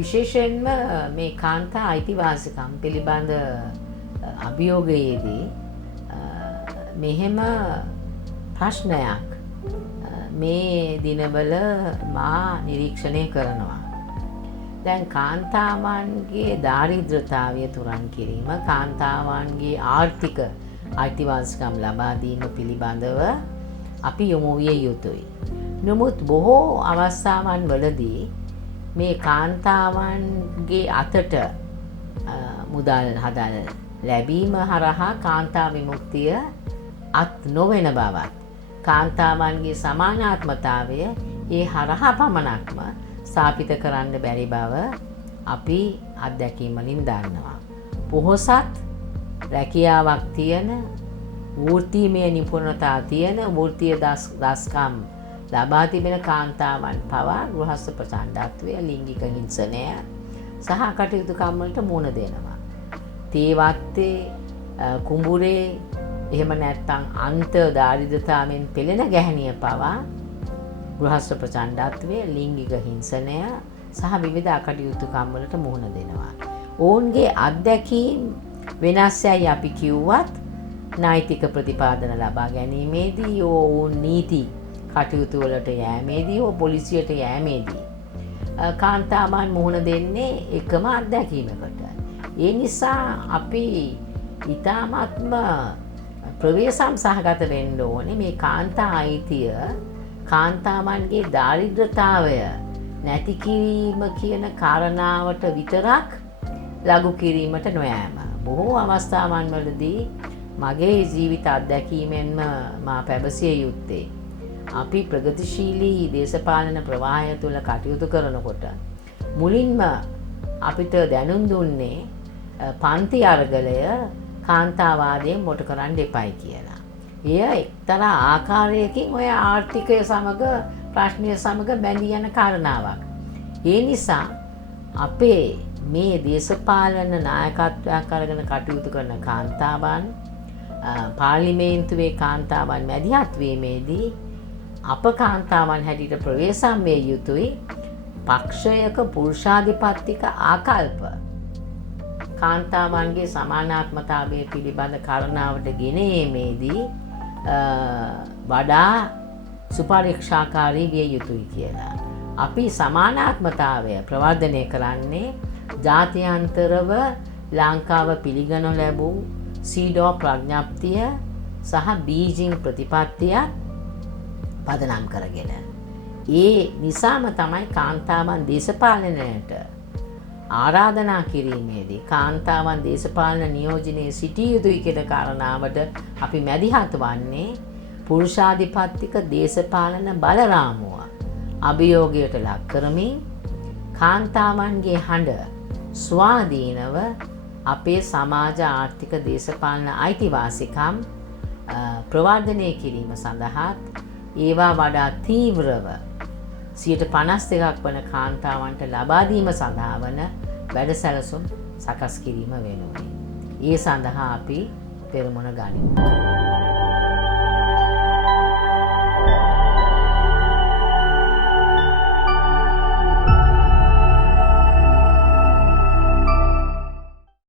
විශේෂයෙන්ම මේ කාන්තා අයිතිවාසිකම් පිළිබඳ අභියෝගයේදී මෙහෙම ප්‍රශ්නයක් මේ දිනවල මා නිරීක්ෂණය කරනවා. දැන් කාන්තාවන්ගේ දාරිද්‍රතාවය තුරන් කිරීම, කාන්තාවන්ගේ ආර්ථික අයිතිවාසිකම් ලබා දීම පිළිබඳව අපි යොමු විය යුතුයි. නමුත් බොහෝ අවස්ථාවන් වලදී මේ කාන්තාවන්ගේ අතට මුදල් හදල් ලැබීම හරහා කාන්තා විමුක්තිය අත් නොවන බවත්, කාන්තාවන්ගේ සමානාත්මතාවය ඒ හරහා පමණක්ම ස්ථාපිත කරන්න බැරි බව අපි අත්දැකීම් වලින් දන්නවා. පොහොසත් රැකියාවක් තියෙන, වෘත්තීමය නිපුණතා තියෙන, වෘත්තීය දස්කම් ලබා තිබෙන කාන්තාවන් පවා ගෘහස්ත ප්‍රචණ්ඩත්වය, ලිංගික හිංසනය සහ කටයුතුකම් වලට මුහුණ දෙනවා. තේවත්තේ, කුඹුරේ, එහෙම නැත්නම් අන්ත දාරිද්‍රතාවෙන් පෙළෙන ගැහණිය පවා ගෘහස්ත ප්‍රචණ්ඩත්වය, ලිංගික හිංසනය සහ විවිධ අකටයුතුකම් වලට මුහුණ දෙනවා. ඔවුන්ගේ අත්දැකීම් වෙනස් යයි අපි කිව්වත් නෛතික ප්‍රතිපාදන ලබා ගැනීමේදී, ඔවුන් නීති කටයුතු වලට යෑමේදී, පොලිසියට යෑමේදී කාන්තාවන් මුහුණ දෙන්නේ එකම අත්දැකීමකට. ඒ නිසා අපි ඊටාත්ම ප්‍රවේශම් සහගත වෙන්න ඕනේ මේ කාන්තා අයිතිය, කාන්තාවන්ගේ දාරිද්‍රතාවය නැති කිරීම කියන කාරණාවට විතරක් ලඝු කිරීමට නොයෑම. බොහෝ අවස්ථාවන් වලදී මගේ ජීවිත අත්දැකීමෙන්ම මා පැවසිය යුත්තේ, අපි ප්‍රගතිශීලී දේශපාලන ප්‍රවාහය තුළ කටයුතු කරනකොට මුලින්ම අපිට දැනුම් දුන්නේ පන්ති අරගලය කාන්තාවාදයෙන් මොට කරන්න එපයි කියලා. එය එක්තරා ආකාරයකින් ඔය ආර්ථිකය සමග, ප්‍රශ්නය සමග බැඳී යන කාරණාවක්. ඒ නිසා අපේ මේ දේශපාලන නායකත්වයක් අරගෙන කටයුතු කරන කාන්තාවන්, පාර්ලිමේන්තුවේ කාන්තාවන් මැදිහත් වීමේදී අප කාන්තාවන් හැටියට ප්‍රවේශම් විය යුතුයි. පක්ෂයක පුරුෂාධිපත්තික ආකල්ප කාන්තාවන්ගේ සමානාත්මතාවය පිළිබඳ කාරණාවට ගෙන ඒමේදී වඩා සුපරීක්ෂාකාරී විය යුතුයි කියලා. අපි සමානාත්මතාවය ප්‍රවර්ධනය කරන්නේ ජාත්‍යන්තරව ලංකාව පිළිගනු ලැබූ සීඩෝ ප්‍රඥප්තිය සහ බීජිං ප්‍රතිපත්තිය පදනම් කරගෙන. ඒ නිසාම තමයි කාන්තාවන් දේශපාලනයට ආරාධනා කිරීමේදී, කාන්තාවන් දේශපාලන නියෝජනයේ සිටිය යුතුයි කියන කාරණාවට අපි මැදිහත් වන්නේ. පුරුෂාධිපත්තික දේශපාලන බලරාමුව අභියෝගයට ලක් කරමින් කාන්තාවන්ගේ හඬ ස්වාධීනව අපේ සමාජ, ආර්ථික, දේශපාලන අයිතිවාසිකම් ප්‍රවර්ධනය කිරීම සඳහාත්, ඒවා වඩා තීව්‍රව 52% වන කාන්තාවන්ට ලබා දීම සඳහා වන වැඩසැලසුම් සකස් කිරීම වෙනුවෙන්. ඒ සඳහා අපි පෙරමුණ ගනිමු.